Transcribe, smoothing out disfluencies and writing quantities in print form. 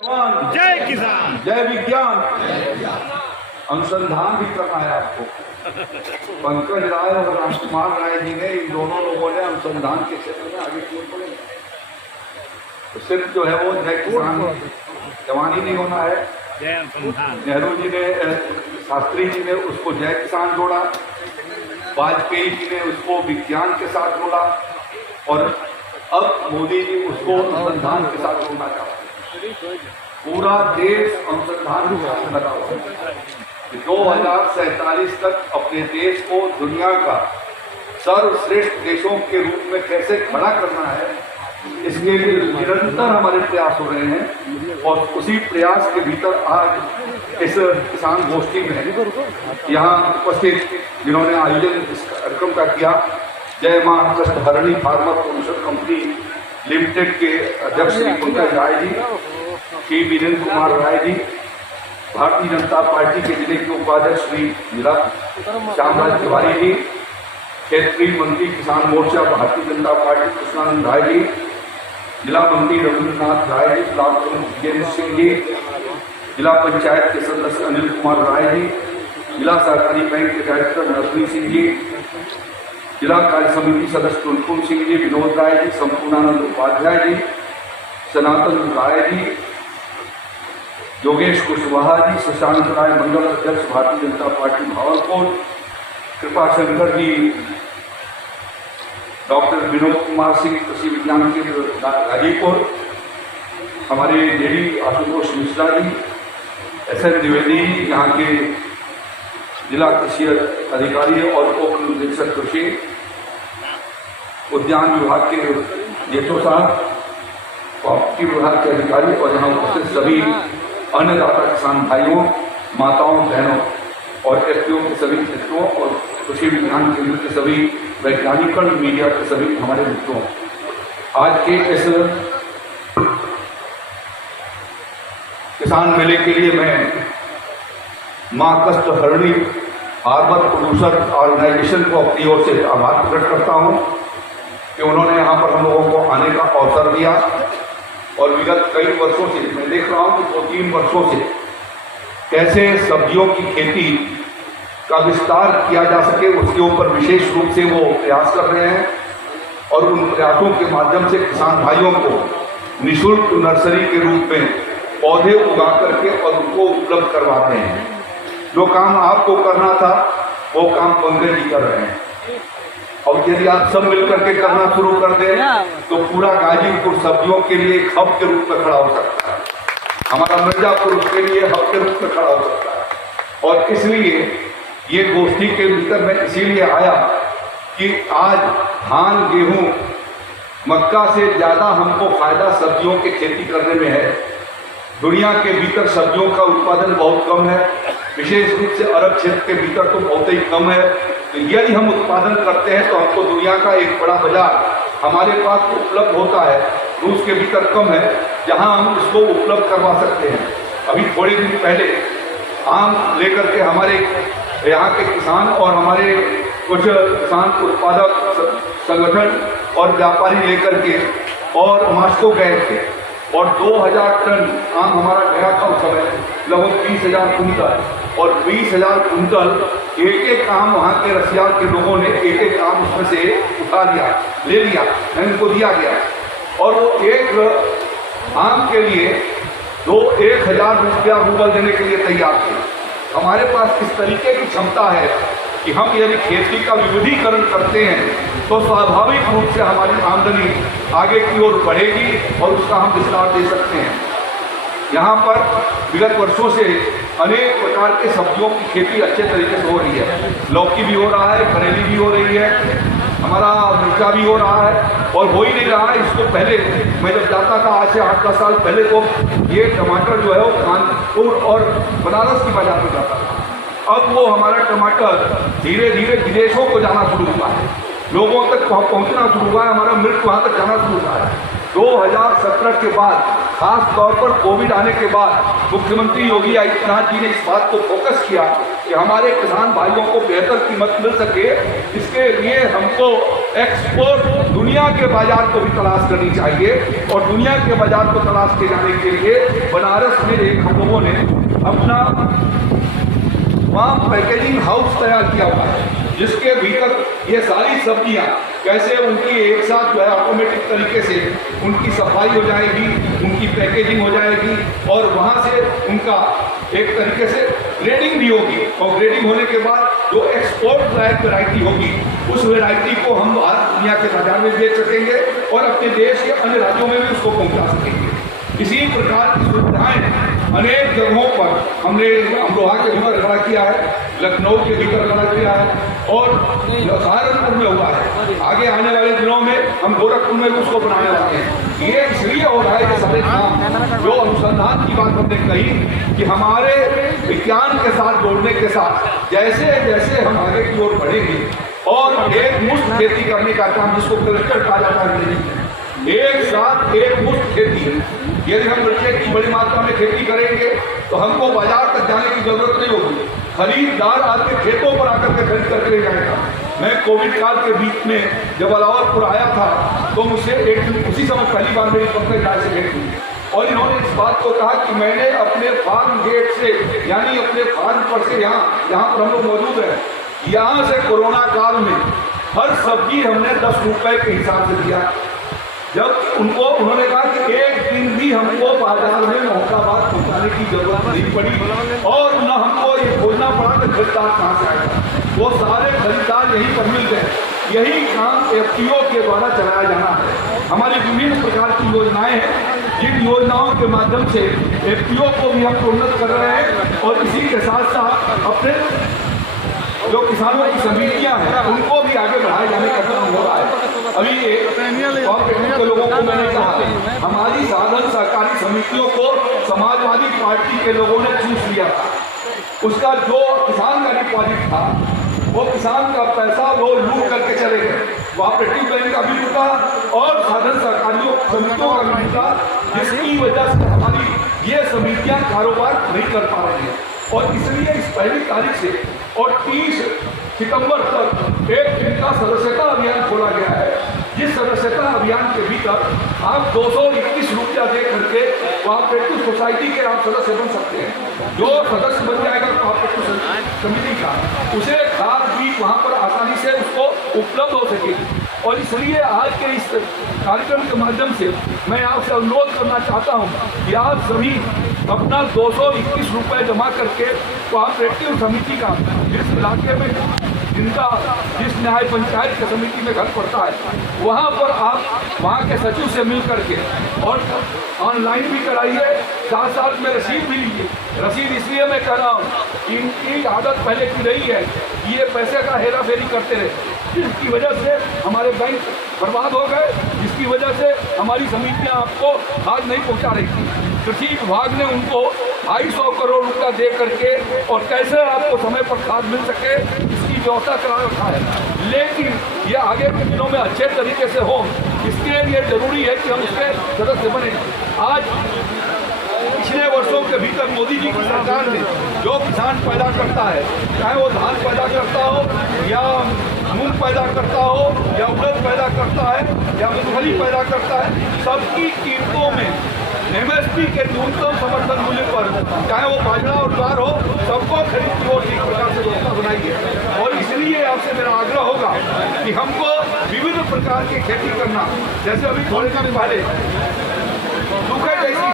जय किसान, जय विज्ञान। अनुसंधान भी करना है आपको। पंकज राय और राजकुमार राय जी ने, इन दोनों लोगों ने अनुसंधान के क्षेत्र में आगे क्यों बढ़े? तो सिर्फ जो है वो जय किसान जवान ही नहीं होना है। जय अनुसंधान। नेहरू जी ने, शास्त्री जी ने उसको जय किसान जोड़ा, वाजपेयी जी ने उसको विज्ञान के साथ जोड़ा, और अब मोदी जी उसको अनुसंधान के साथ जोड़ना चाहते हैं। पूरा देश अनुसंधान के साथ लगा हुआ है। 2047 तक अपने देश को दुनिया का सर्वश्रेष्ठ देशों के रूप में कैसे खड़ा करना है, इसके लिए निरंतर हमारे प्रयास हो रहे हैं। और उसी प्रयास के भीतर आज इस किसान गोष्ठी में यहाँ उपस्थित जिन्होंने आयोजन इस कार्यक्रम का किया, जय मां कष्टहरणी फार्मर प्रोड्यूसर कंपनी लिमिटेड के अध्यक्ष श्री पंकज राय जी, श्री वीरेंद्र कुमार राय जी, भारतीय जनता पार्टी के जिले के उपाध्यक्ष श्री जिला श्यामराज तिवारी जी, क्षेत्रीय मंत्री किसान मोर्चा भारतीय जनता पार्टी कृष्णानंद राय जी, जिला मंत्री रविन्द्रनाथ राय जी, जिला जितेंद्र सिंह जी, जिला पंचायत के सदस्य अनिल कुमार राय जी, जिला सहकारी बैंक के डायरेक्टर नरसिंह सिंह जी, जिला कार्य समिति सदस्य टुनटुन सिंह जी, विनोद राय जी, संपूर्णानंद उपाध्याय जी, सनातन राय जी, योगेश कुशवाहा जी, शशांक राय मंडल अध्यक्ष भारतीय जनता पार्टी भावलपुर, कृपा शंकर जी, डॉक्टर विनोद कुमार सिंह कृषि विज्ञान केंद्र गाजीपुर, हमारे जेडी आशुतोष मिश्रा जी, SN द्विवेदी जी, यहाँ के जिला कृषि अधिकारी और उप निदेशक कृषि उद्यान विभाग के जेठो साहब, कॉपरेटिव विभाग के अधिकारी और यहाँ उपस्थित सभी अन्नदाता किसान भाइयों, माताओं, बहनों और FPO के सभी मित्रों और कृषि विज्ञान केंद्र के सभी वैज्ञानिकों, मीडिया के सभी हमारे मित्रों, आज के इस किसान मेले के लिए मैं मां कष्टहरणी फार्मर प्रोड्यूसर ऑर्गेनाइजेशन को अपनी ओर से आभार प्रकट करता हूं कि उन्होंने यहाँ पर हम लोगों को आने का अवसर दिया। और विगत कई वर्षों से मैं देख रहा हूं कि 2-3 वर्षों से कैसे सब्जियों की खेती का विस्तार किया जा सके, उसके ऊपर विशेष रूप से वो प्रयास कर रहे हैं। और उन प्रयासों के माध्यम से किसान भाइयों को निःशुल्क नर्सरी के रूप में पौधे उगा करके और उनको उपलब्ध करवाते हैं। जो काम आपको करना था वो काम पंकज जी कर रहे हैं, और यदि आप सब मिलकर के करना शुरू कर दें तो पूरा गाजीपुर सब्जियों के लिए एक हब के रूप में खड़ा हो सकता है, हमारा मिर्जापुर उसके लिए हब के रूप में खड़ा हो सकता है। और इसलिए ये गोष्ठी के भीतर मैं इसीलिए आया कि आज धान, गेहूं, मक्का से ज्यादा हमको फायदा सब्जियों की खेती करने में है। दुनिया के भीतर सब्जियों का उत्पादन बहुत कम है, विशेष रूप से अरब क्षेत्र के भीतर तो बहुत ही कम है। तो यदि हम उत्पादन करते हैं तो हमको दुनिया का एक बड़ा बाजार हमारे पास उपलब्ध होता है। रूस के भीतर कम है, जहां हम इसको उपलब्ध करवा सकते हैं। अभी थोड़े दिन पहले आम लेकर के हमारे यहाँ के किसान और हमारे कुछ किसान उत्पादक संगठन और व्यापारी लेकर के और मॉस्को गए थे, और 2000 टन आम हमारा गया था उस समय, लगभग 20,000 कुंटल, और 20,000 कुंटल एक एक आम वहाँ के रसिया के लोगों ने एक एक आम उसमें से उठा लिया, ले लिया, उनको दिया गया। और वो एक आम के लिए 1,000 रुपया रूबल देने के लिए तैयार थे। हमारे पास इस तरीके की क्षमता है कि हम यदि खेती का विविधीकरण करते हैं तो स्वाभाविक रूप से हमारी आमदनी आगे की ओर बढ़ेगी और उसका हम विस्तार दे सकते हैं। यहाँ पर विगत वर्षों से अनेक प्रकार के सब्जियों की खेती अच्छे तरीके से हो रही है। लौकी भी हो रहा है, करेली भी हो रही है, हमारा मिर्चा भी हो रहा है, और हो ही नहीं रहा है। इसको पहले मैं जब जाता था आज से 8-10 साल पहले, तो ये टमाटर जो है वो कानपुर और बनारस की बाजार में जाता था। अब वो हमारा टमाटर धीरे धीरे विदेशों को जाना शुरू हुआ है, लोगों तक पहुंचना शुरू हुआ है, हमारा मिर्च वहाँ तक जाना शुरू हुआ है। 2017 के बाद खास तौर पर कोविड आने के बाद मुख्यमंत्री योगी आदित्यनाथ जी ने इस बात को फोकस किया कि हमारे किसान भाइयों को बेहतर कीमत मिल सके। इसके लिए हमको एक्सपोर्ट दुनिया के बाजार को भी तलाश करनी चाहिए और दुनिया के बाजार को तलाश किए जाने के लिए बनारस में एक हम लोगों ने अपना वहाँ पैकेजिंग हाउस तैयार किया हुआ है, जिसके भीतर ये सारी सब्जियाँ कैसे उनकी एक साथ जो है ऑटोमेटिक तरीके से उनकी सफाई हो जाएगी, उनकी पैकेजिंग हो जाएगी और वहाँ से उनका एक तरीके से ग्रेडिंग भी होगी और ग्रेडिंग होने के बाद जो एक्सपोर्ट लायक वैरायटी होगी उस वैरायटी को हम दुनिया के बाजार में बेच सकेंगे और अपने देश के अन्य राज्यों में भी उसको पहुँचा सकेंगे। इसी प्रकार की सुविधाएं अनेक जगहों पर हमने अमरोहा के भीतर खड़ा किया है, लखनऊ के भीतर खड़ा किया है और सहारनपुर में हुआ है। आगे आने वाले दिनों में हम गोरखपुर में भी उसको बनाने वाले हैं। ये इसलिए हो रहा है कि सारे काम जो अनुसंधान की बात हमने कही कि हमारे विज्ञान के साथ जोड़ने के साथ जैसे जैसे हम आगे की ओर बढ़ेंगे और एक मुफ्त खेती करने का काम जिसको क्लस्टर कहा जाता है, एक साथ एक मुफ्त खेती, यदि हम मिर्ची की बड़ी मात्रा में खेती करेंगे तो हमको बाजार तक जाने की जरूरत नहीं होगी, खरीदार आपके खेतों पर आकर के खरीद करके ले जाएगा। मैं कोविड काल के बीच में जब अलावरपुर आया था तो मुझसे एक दिन उसी समय पहली बार मेरी पंकज राय से भेंट हुई और इन्होंने इस बात को कहा कि मैंने अपने फार्म गेट से यानी अपने फार्म पर से यहाँ पर हम लोग मौजूद हैं, यहाँ से कोरोना काल में हर सब्जी हमने 10 रुपए के हिसाब से दिया। जब उन्होंने कहा कि एक दिन भी हमको बाजार में मोहताबाद पहुंचाने की जरूरत नहीं पड़ी और न हमको ये खोजना पड़ा कि खरीदार कहाँ से आएगा, वो सारे खरीदार यहीं पर मिल गए। यही काम एफपीओ के द्वारा चलाया जाना है। हमारी विभिन्न प्रकार की योजनाएं हैं, जिन योजनाओं के माध्यम से एफपीओ को भी हम उन्नत कर रहे हैं और इसी के साथ साथ अपने जो किसानों की समितियां हैं उनको भी आगे बढ़ाए जाने का काम हो रहा है। अभी कॉर्पोरेट के लोगों को मैंने कहा हमारी साधन सहकारी समितियों को समाजवादी पार्टी के लोगों ने चूस लिया था, उसका जो किसान का डिपॉजिट था वो किसान का पैसा वो लूट करके चले गए, कोऑपरेटिव बैंक का भी लूटा और साधन सहकारियों समितियों का भी लूटा, जिसकी वजह से हमारी ये समितियां कारोबार नहीं कर पा रही हैं और इसलिए इस पहली तारीख से और 30 सितंबर तक एक दिन का सदस्यता अभियान खोला गया है। जिस सदस्यता अभियान के भीतर आप 221 रुपया दे करके कोऑपरेटिव सोसाइटी के आप सदस्य बन सकते हैं। जो सदस्य बन जाएगा कोऑपरेटिव समिति का उसे खाद बीज वहाँ पर आसानी से उसको उपलब्ध हो सकेगी और इसलिए आज के इस कार्यक्रम के माध्यम से मैं आपसे अनुरोध करना चाहता हूँ कि आप सभी अपना 221 रुपये जमा करके कोऑपरेटिव समिति का जिस इलाके में जिस न्याय पंचायत की समिति में घर पड़ता है वहाँ पर आप वहाँ के सचिव से मिल करके और ऑनलाइन भी कराइए, साथ साथ में रसीद भी लीजिए। रसीद इसलिए मैं कह रहा हूँ इनकी आदत पहले की रही है, ये पैसे का हेरा फेरी करते रहे, जिसकी वजह से हमारे बैंक बर्बाद हो गए, जिसकी वजह से हमारी समितियां आपको खाद नहीं पहुंचा रही थी। कृषि विभाग ने उनको 250 करोड़ रुपया दे करके और कैसे आपको समय पर खाद मिल सके इसकी व्यवस्था करा रखा है, लेकिन ये आगे के दिनों में अच्छे तरीके से हो इसके लिए जरूरी है कि हम उसके सदस्य बने। आज पिछले वर्षों के भीतर मोदी जी की सरकार ने जो किसान पैदा करता है, चाहे वो धान पैदा करता हो या मूंग पैदा करता हो या उड़द पैदा करता है या मूंगफली पैदा करता है, सबकी कीमतों में एमएसपी के न्यूनतम समर्थन मूल्य पर चाहे वो बाजरा और ज्वार हो सबको खरीद की ओर ठीक प्रकार से व्यवस्था बनाई है। और इसलिए आपसे मेरा आग्रह होगा कि हमको विभिन्न प्रकार की खेती करना, जैसे अभी थोड़े दिन पहले सूखे जैसी